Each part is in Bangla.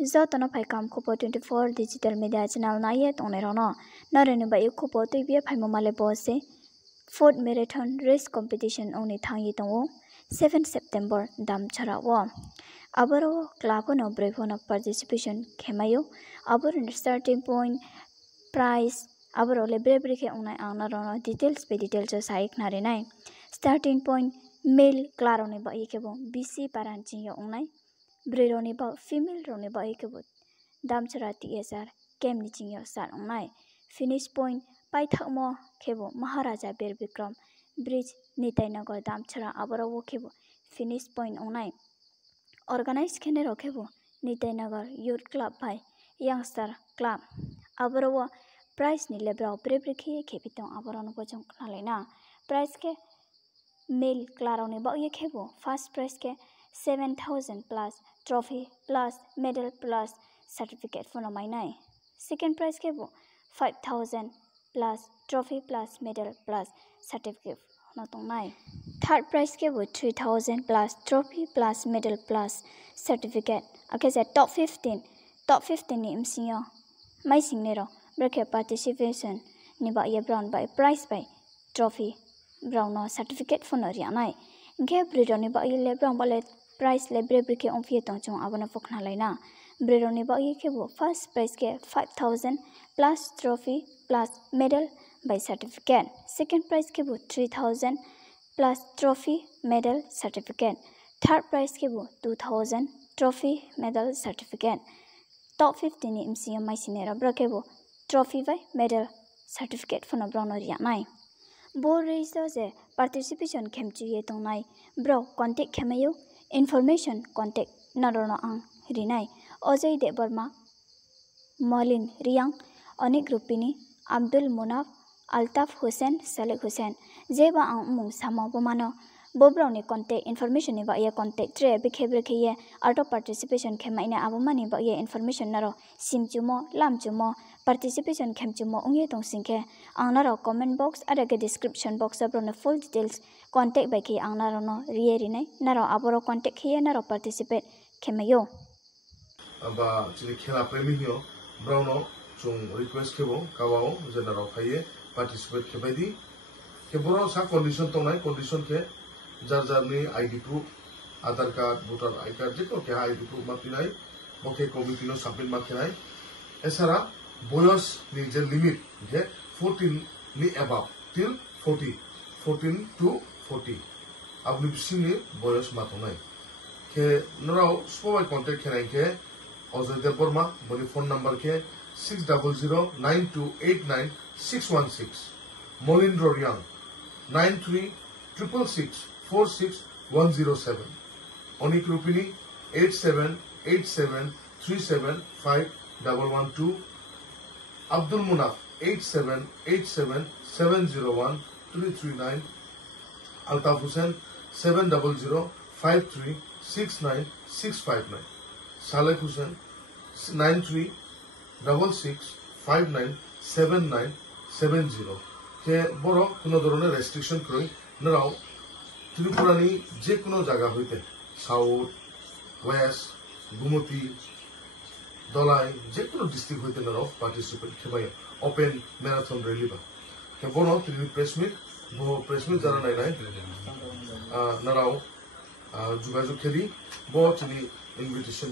Zotono pai kam kupo 24 digital media channel na ye tong nerono. Narene ba kupo to bia pai momale bose. Fourth marathon race competition only thangi tongo. 7 September dam chara wo. Abaro club no brave no participation kemayo. Abaro starting point price. Abaro le brave ke onai angnarono details pe details jo saik nare nai. Starting point male claro ne ba ikebo BC paranchi yo onai. Breroni ba female roni ba ikebut dam charati esar kem ni chingyo sar ongnai finish point pai thakmo khebo Maharaja Bir Bikram bridge nitainagar dam chara abaro wo khebo finish point ongnai organize khene ro khebo nitainagar youth club bai youngster club abaro wo prize ni lebra prebre khe khebitong abaro no bojong khnalaina prize ke male claro ni ba ye khebo first prize ke 7,000 plus trophy plus medal plus certificate for nai. Second prize ke bo 5,000 plus trophy plus medal plus certificate notong nai. Third prize ke bo 3,000 plus trophy plus medal plus certificate. Okay, so top 15 ni MCO. Mai singnero brake participation ni ba ye brown by prize by trophy brown no certificate for no rianai. Ge brido ni ba ye le brown bale price le brebre ke onfie tongchong abona pokna laina breroni ba ye kebo first prize ke 5,000 plus trophy plus medal by certificate second prize kebo 3,000 plus trophy medal certificate third prize kebo 2,000 trophy medal certificate top 15 ni MCO mai sinera bra kebo trophy by medal certificate fono brono ria nai bo race je participation khemchu ye tongnai bro contact khemayo information contact narono ang rinai Ajay Devarma Malin Riang Anik Rupini Abdul Munaf Altaf Hussain Salek Hussain Jeba ang mung sama bomano bobroni contact information ni ba ye contact tre bikhebre kheye auto participation khemaina abomani ba ye information naro simchumo lamchumo participation khemchumo ungye tongsingkhe angnaro comment box ara ke description box abro full details contact by ke angnaro no rieri nai naro aboro contact kheye naro participate khemayo aba chini khela premi hio brauno chung request khebo kawao jenaro phaye participate khebaidi keboro sa condition tongnai condition ke jar ni ID proof Aadhaar card voter ID card jeko ke ID proof mapinai moke committee no submit makhinai esara boyos ni je limit ke 14 ni above till 40 14 to 40 abni bisini boyos matonai ke norao spobai contact khenai ke Ajay Devarma boni phone number ke 6009289616 Molin Roriang 9366464107 Onik Rupini 8787375112 Abdul Munaf 8787701339 Altaf Hussain 7005369659 Salek Hussain 9366597970 ke boro কোনো ধরনের রেস্ট্রিকশন কই নাও ত্রিপুরানি যে কোনো জায়গা হইতে সাউথ ওয়েস্ট গুমতি দলাই যে কোনো ডিস্ট্রিক্ট হইতে নাও পার্টিসিপেট খেবাই ওপেন ম্যারাথন র্যালি বা কে বড় তিনি প্রেস মিট যারা নাই নাও যোগাযোগ খেলি ব তিনি ইনভিটেশন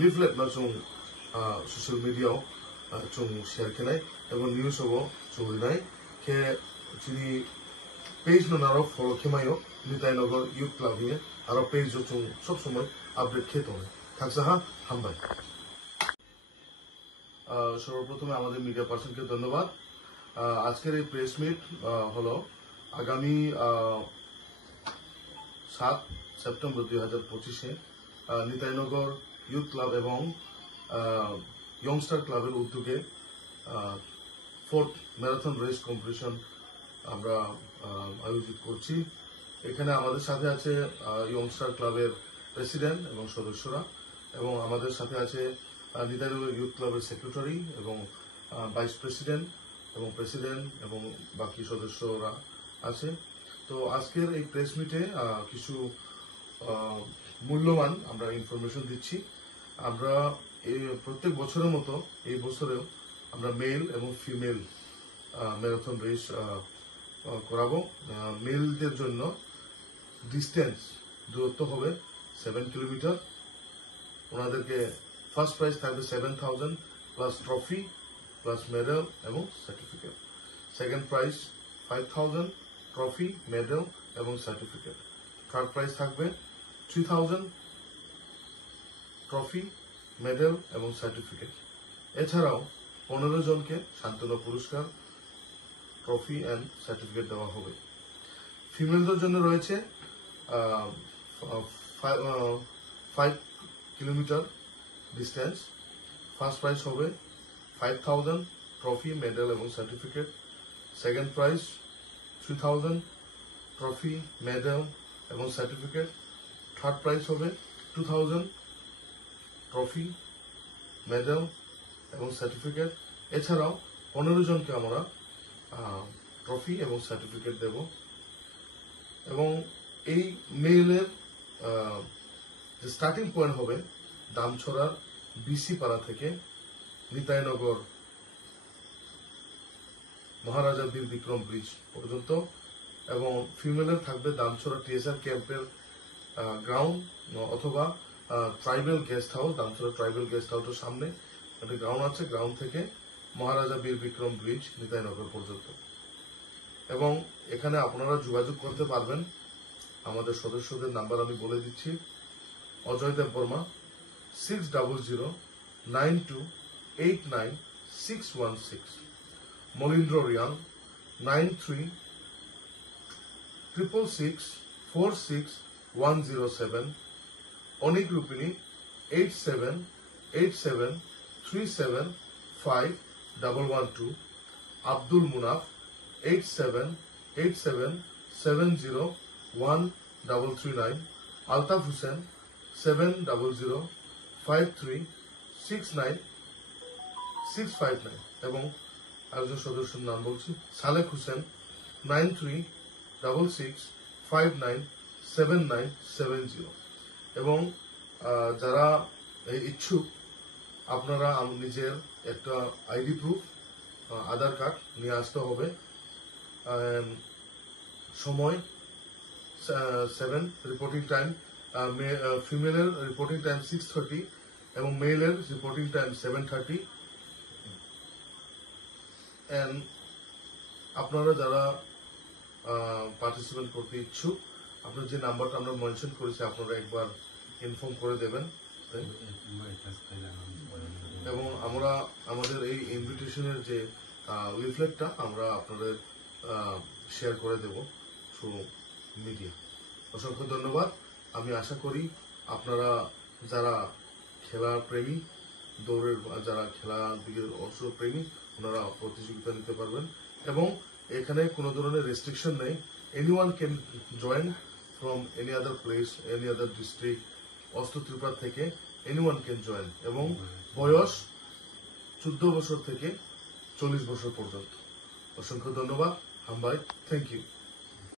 লিফলেট না जों সোশ্যাল মিডিয়াও जों শেয়ার খেলাই এবং নিউজ হবো চৌরিনাই के चीनी पेज नो नारो फॉलो खेमायो निताईनगर यूथ क्लब हिए आरो पेज जो चुं सब समय अपडेट खेतो है खाकसाहा हामबाय सर्वप्रथमे आमादेर मीडिया पार्सन के धन्यवाद आजकेर এই প্রেস মিট হলো আগামী 7 সেপ্টেম্বর 2025 এ নিতাईनगर यूथ क्लब এবং ইয়ংস্টার ক্লাবের উদ্যোগে फोर्थ मैराथन रेस कम्पिटिशन আমরা আয়োজিত করছি এখানে আমাদের সাথে আছে ইয়ংস্টার ক্লাবের প্রেসিডেন্ট এবং সদস্যরা এবং আমাদের সাথে আছে নিতাইনগর ইউথ ক্লাবের সেক্রেটারি এবং ভাইস প্রেসিডেন্ট এবং বাকি সদস্যরা আছে তো আজকের এই প্রেস মিটে কিছু মূল্যবান আমরা ইনফরমেশন দিচ্ছি আমরা এই প্রত্যেক বছরের মতো এই বছরেও আমরা মেল এবং ফিমেল ম্যারাথন রেস করাবো। মেলদের জন্য ডিস্টেন্স দূরত্ব হবে 7 কিলোমিটার। ওনাদেরকে ফার্স্ট প্রাইজ থাকবে 7,000 প্লাস ট্রফি প্লাস মেডেল এবং certificate. Second prize 5,000 trophy, medal এবং সার্টিফিকেট। থার্ড প্রাইজ থাকবে 3,000 ট্রফি, মেডেল এবং সার্টিফিকেট। এছাড়াও 15 জনকে সান্ত্বনা পুরস্কার, ট্রফি এন্ড সার্টিফিকেট দেওয়া হবে। ফিমেলদের জন্য রয়েছে 5 কিলোমিটার ডিস্টেন্স। ফার্স্ট প্রাইজ হবে 5,000 ট্রফি, মেডেল এবং certificate. Second prize 3,000 trophy, medal এবং সার্টিফিকেট। থার্ড প্রাইজ হবে 2,000 ট্রফি, মেডেল এবং সার্টিফিকেট। এছাড়াও 15 জনকে আমরা ট্রফি এবং সার্টিফিকেট দেব। এবং এই মেলের যে স্টার্টিং পয়েন্ট হবে দামছড়ার বিসি পাড়া থেকে নিতাইনগর মহারাজা বীর বিক্রম ব্রিজ পর্যন্ত, এবং ফিমেলের থাকবে দামছড়া টিএসআর ক্যাম্পের গ্রাউন্ড অথবা tribal guest house. Damchhara tribal guest হাউসের সামনে একটা গ্রাউন্ড আছে, গ্রাউন্ড থেকে মহারাজা বীর বিক্রম ব্রিজ নিতাইনগর পর্যন্ত। এবং এখানে আপনারা যোগাযোগ করতে পারবেন। আমাদের সদস্যদের নাম্বার আমি বলে দিচ্ছি। অজয় দেব বর্মা 600092899616, মলিন্দ্র রিয়াং 9366646107, অনিক রূপিনী 8787375112, আব্দুল মুনাফ 8787701339, আলতাফ হোসেন 7005369659 এবং একজন সদস্যের নাম বলছি সালেক হোসেন 9366597970। এবং যারা ইচ্ছুক আপনারা নিজের একটা আইডি প্রুফ, আধার কার্ড নিয়ে আসতে হবে। সময় 7, রিপোর্টিং টাইম ফিমেলের রিপোর্টিং টাইম 6:30 এবং মেলের রিপোর্টিং টাইম 7:30। এন্ড আপনারা যারা পার্টিসিপেট করতে ইচ্ছুক, আপনার যে নাম্বারটা আমরা মেনশন করেছি আপনারা একবার ইনফর্ম করে দেবেন। এবং আমরা আমাদের এই ইনভিটেশনের যে লিফলেটটা আমরা আপনাদের শেয়ার করে দেব থ্রু মিডিয়া। অসংখ্য ধন্যবাদ। আমি আশা করি আপনারা যারা খেলার প্রেমী, দৌড়ের যারা খেলার দিকে অবশ্য প্রেমী, ওনারা প্রতিযোগিতা নিতে পারবেন। এবং এখানে কোনো ধরনের রেস্ট্রিকশন নেই। Anyone can join from any other place, any other district, অস্ত্র ত্রিপুরা থেকে এনিওয়ান ক্যান জয়েন। এবং বয়স 14 বছর থেকে 40 বছর পর্যন্ত। অসংখ্য ধন্যবাদ। হামবাই, থ্যাংক ইউ।